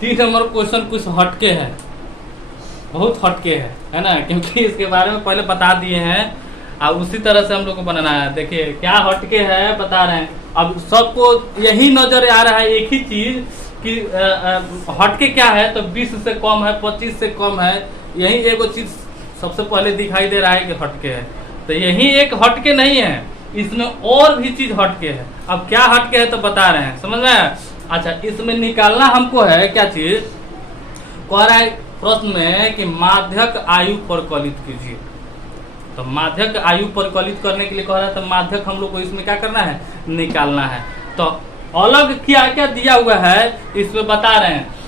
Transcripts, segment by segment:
3 number question कुछ हटके है, बहुत हटके है ना, क्योंकि इसके बारे में पहले बता दिए हैं और उसी तरह से हम लोग को बनाना है। देखिए क्या हटके है बता रहे हैं। अब सबको यही नजर आ रहा है एक ही चीज कि हटके क्या है, तो 20 से कम है, 25 से कम है, यही एगो चीज सबसे पहले दिखाई दे रहा है कि हटके है। तो यही एक हटके नहीं है, इसमें और भी चीज हटके है। अब क्या हटके है तो बता रहे हैं, समझ में आया? अच्छा, इसमें निकालना हमको है क्या चीज, कह रहा है प्रश्न में कि माध्यक आयु परिकलित कीजिए। तो माध्यक आयु परिकलित करने के लिए कह रहा है, तो माध्यक हम लोग को इसमें क्या करना है, निकालना है। तो अलग क्या क्या दिया हुआ है इसमें बता रहे हैं।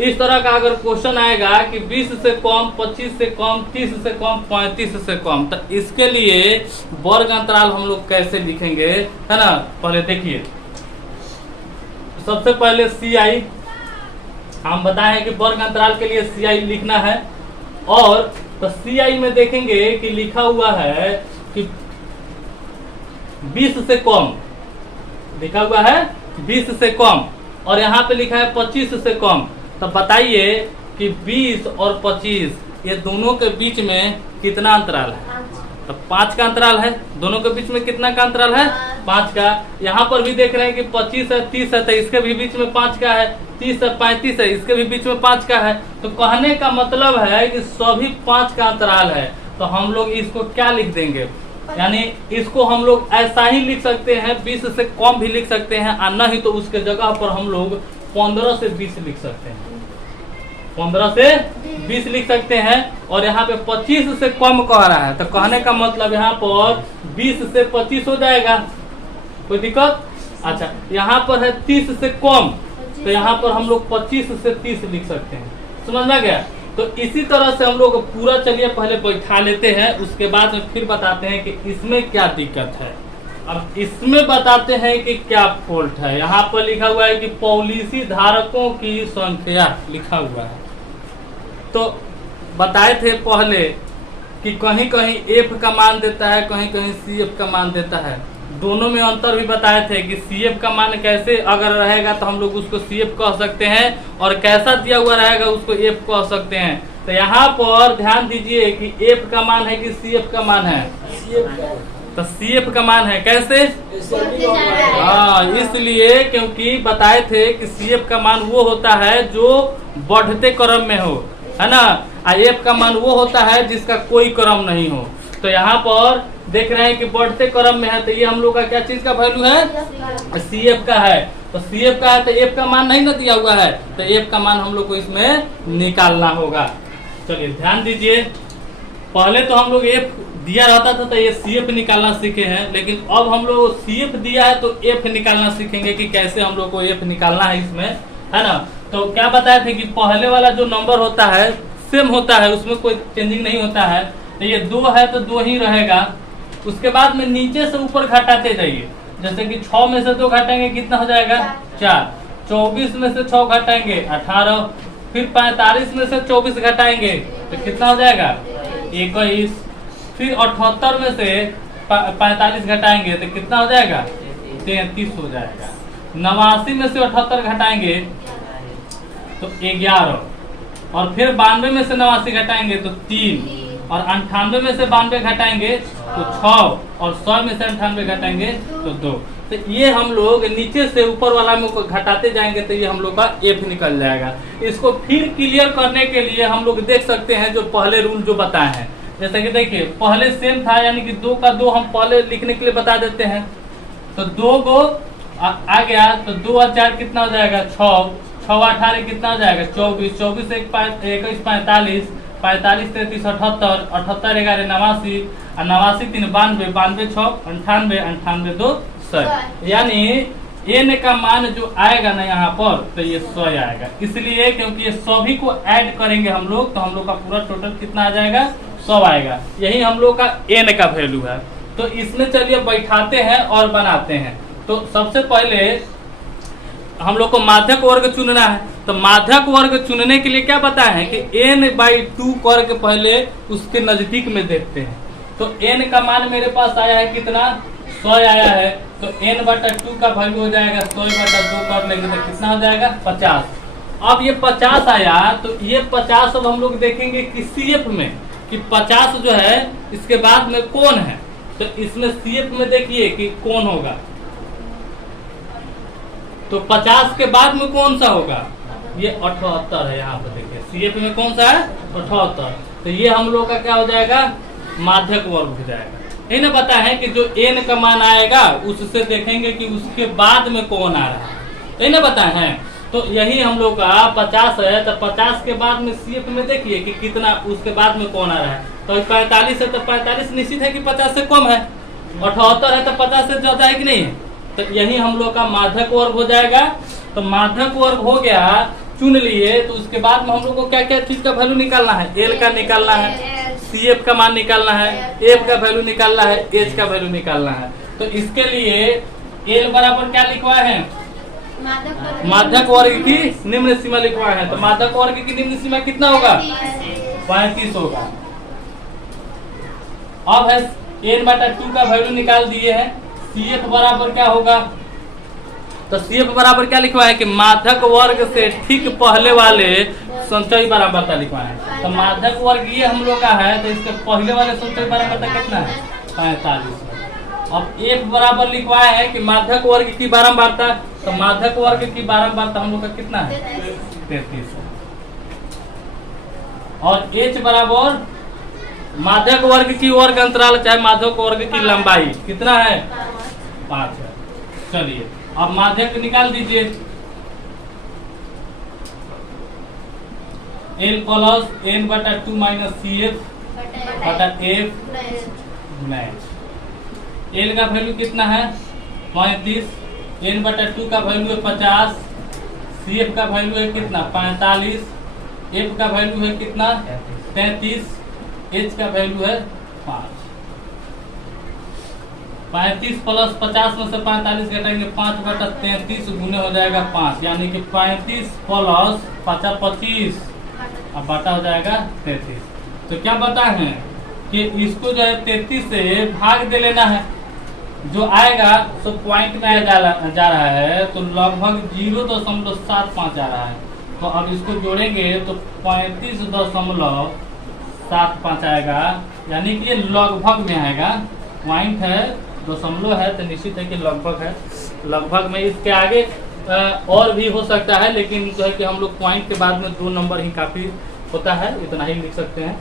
इस तरह का अगर क्वेश्चन आएगा कि 20 से कम, 25 से कम, 30 से कम, 35 से कम, तो इसके लिए वर्ग अंतराल हम लोग कैसे लिखेंगे, है ना। पहले देखिए, सबसे पहले CI हम बताएं कि वर्ग अंतराल के लिए CI लिखना है। और तो CI में देखेंगे कि लिखा हुआ है कि 20 से कम, लिखा हुआ है 20 से कम, और यहाँ पे लिखा है 25 से कम। तो बताइए कि 20 और 25 ये दोनों के बीच में कितना अंतराल है, तो 5 का अंतराल है। दोनों के बीच में कितना का अंतराल है, 5 का। यहाँ पर भी देख रहे हैं कि 25 है, 30 है, तो इसके भी बीच में 5 का है। 30 है, 35 है, इसके भी बीच में 5 का है। तो कहने का मतलब है कि सभी 5 का अंतराल है। तो हम लोग इसको क्या लिख देंगे, यानी इसको हम लोग ऐसा ही लिख सकते हैं, 20 से कम भी लिख सकते हैं, और नहीं तो उसके जगह पर हम लोग 15 से 20 लिख सकते हैं, 15 से 20 लिख सकते हैं। और यहाँ पे 25 से कम कह रहा है, तो कहने का मतलब यहाँ पर 20 से 25 हो जाएगा, कोई दिक्कत। अच्छा, यहाँ पर है 30 से कम, तो यहाँ पर हम लोग 25 से 30 लिख सकते हैं, समझ में गया। तो इसी तरह से हम लोग पूरा, चलिए पहले बैठा लेते हैं, उसके बाद में फिर बताते हैं कि इसमें क्या दिक्कत है। अब इसमें बताते हैं कि क्या फॉल्ट है। यहाँ पर लिखा हुआ है कि पॉलिसी धारकों की संख्या लिखा हुआ है। तो बताए थे पहले कि कहीं कहीं F का मान देता है, कहीं कहीं CF का मान देता है। दोनों में अंतर भी बताए थे कि CF का मान कैसे अगर रहेगा तो हम लोग उसको CF कह सकते हैं, और कैसा दिया हुआ रहेगा उसको F कह सकते हैं। तो यहाँ पर ध्यान दीजिए कि F का मान है कि CF का मान है, तो CF का मान है कैसे, हाँ, इसलिए क्योंकि बताए थे कि CF का मान वो होता है जो बढ़ते क्रम में हो, है ना, और F का मान वो होता है जिसका कोई क्रम नहीं हो। तो यहाँ पर देख रहे हैं कि बढ़ते क्रम में है, तो ये हम लोग का क्या चीज का वैल्यू है, CF का है। तो CF का है तो F का मान नहीं ना दिया हुआ है, तो F का मान हम लोग को इसमें निकालना होगा। चलिए ध्यान दीजिए, पहले तो हम लोग F दिया रहता था तो ये CF निकालना सीखे हैं, लेकिन अब हम लोग CF दिया है तो F निकालना सीखेंगे कि कैसे हम लोग को F निकालना है इसमें, है ना। तो क्या बताया थे कि पहले वाला जो नंबर होता है सेम होता है, उसमें कोई चेंजिंग नहीं होता है। तो ये 2 है तो 2 ही रहेगा। उसके बाद में नीचे से ऊपर घटाते जाइए, जैसे कि 6 में से 2 घटाएंगे कितना हो जाएगा, 4। 24 में से 6 घटाएंगे 18, फिर 45 में से 24 घटाएंगे तो कितना हो जाएगा, 21। फिर 78 में से 45 घटाएंगे तो कितना हो जाएगा, 33 हो जाएगा। 89 में से 78 घटाएंगे तो 11, और फिर 92 में से 89 घटाएंगे तो 3, और 98 में से 92 घटाएंगे तो 6, और 100 में से 98 घटाएंगे तो 2। तो ये हम लोग नीचे से ऊपर वाला में घटाते जाएंगे तो ये हम लोग का F निकल जाएगा। इसको फिर क्लियर करने के लिए हम लोग देख सकते हैं जो पहले रूल जो बताए हैं। जैसे कि देखिए पहले सेम था, यानी कि 2 का 2 हम पहले लिखने के लिए बता देते हैं। तो 2 को आ गया तो 2 और 4 कितना हो जाएगा, 6, 6 18 कितना हो जाएगा, 24, 24 1 21 45, 45 33 78, 78 11 89, 89 3 92, 92 6 98, 98 2 100। यानी n का मान जो आएगा ना यहाँ पर तो ये 100 आएगा, इसलिए क्योंकि ये सभी को ऐड करेंगे हम लोग तो हम लोग का पूरा टोटल कितना आ जाएगा, 100 आएगा। यही हम लोग का n का वैल्यू है। तो इसमें चलिए बैठाते हैं और बनाते हैं। तो सबसे पहले हम लोग को माध्यक वर्ग चुनना है। तो माध्यक वर्ग चुनने के लिए क्या बताया है कि n/2 करके पहले उसके नजदीक में देखते हैं। तो n का मान मेरे पास आया है कितना, 100 आया है। तो n/2 का वैल्यू हो जाएगा 100/2 कर लेंगे तो कितना हो जाएगा, 50। अब ये 50 आया तो ये 50 अब हम लोग देखेंगे कि CF में कि 50 जो है इसके बाद में कौन है, तो इसमें CF में देखिए कि कौन होगा, तो 50 के बाद में कौन सा होगा, ये 78 है। यहाँ पे देखिए CF में कौन सा है 78, तो ये हम लोग का क्या हो जाएगा, माध्यक वर्ग हो जाएगा। यही ना पता है कि जो n का मान आएगा उससे देखेंगे कि उसके बाद में कौन आ रहा है, यही ना पता है। तो यही हम लोग का 50 है, तो 50 के बाद में CF में देखिए कि कितना उसके बाद में कौन आ रहा है, तो 45 है तो 45 निश्चित है कि 50 से कम है, 78 है तो 50 से ज्यादा है कि नहीं है, तो यही हम लोग का माध्यक वर्ग हो जाएगा। तो माध्यक वर्ग हो गया, चुन लिए, तो उसके बाद में हम लोग को क्या क्या चीज का वैल्यू निकालना है, L का निकालना है, CF का मान निकालना है, F का वैल्यू निकालना है, H का वैल्यू निकालना है। तो इसके लिए L बराबर क्या लिखवाए हैं, माध्यक वर्ग की निम्न सीमा लिखवाए हैं, तो माध्यक वर्ग की निम्न सीमा कितना होगा, 35 होगा। अब है n/2 का वैल्यू निकाल दिए हैं, CF बराबर क्या होगा, तो CF बराबर क्या लिखवा है कि माध्यक वर्ग से ठीक पहले वाले संचयी बराबरता लिखवा है, तो माध्यक वर्ग ये हम लोग का है, तो इसके पहले वाले संचयी बराबरता कितना है 45। अब F बराबर लिखवाया है कि माध्यक वर्ग की बारंबारता, तो माध्यक वर्ग की बारंबारता हम लोग का कितना है 33 है। और H बराबर माध्यक वर्ग की वर्ग अंतराल चाहे माध्यक वर्ग की लंबाई कितना है 5 है। चलिए अब माध्यक निकाल दीजिए, L plus n/2 minus CF बटा F मैच। L का वैल्यू कितना है 35, n/2 का वैल्यू है 50, CF का वैल्यू है कितना 45, F का वैल्यू है कितना 33, H का वैल्यू है 5। 35 प्लस 50 में से 45 घटाएंगे 5/33 गुने हो जाएगा 5, यानी कि 35 प्लस 25 अब बटा हो जाएगा 33। तो क्या पता है कि इसको जो है 33 से भाग दे लेना है, जो आएगा तो पॉइंट में जा रहा है, तो लगभग 0.75 आ रहा है। तो अब इसको जोड़ेंगे तो 35.75 आएगा, यानी कि ये लगभग में आएगा, पॉइंट है दशमलव है तो निश्चित है कि लगभग है। लगभग में इसके आगे और भी हो सकता है, लेकिन जो है कि हम लोग पॉइंट के बाद में 2 नंबर ही काफी होता है, इतना ही लिख सकते हैं।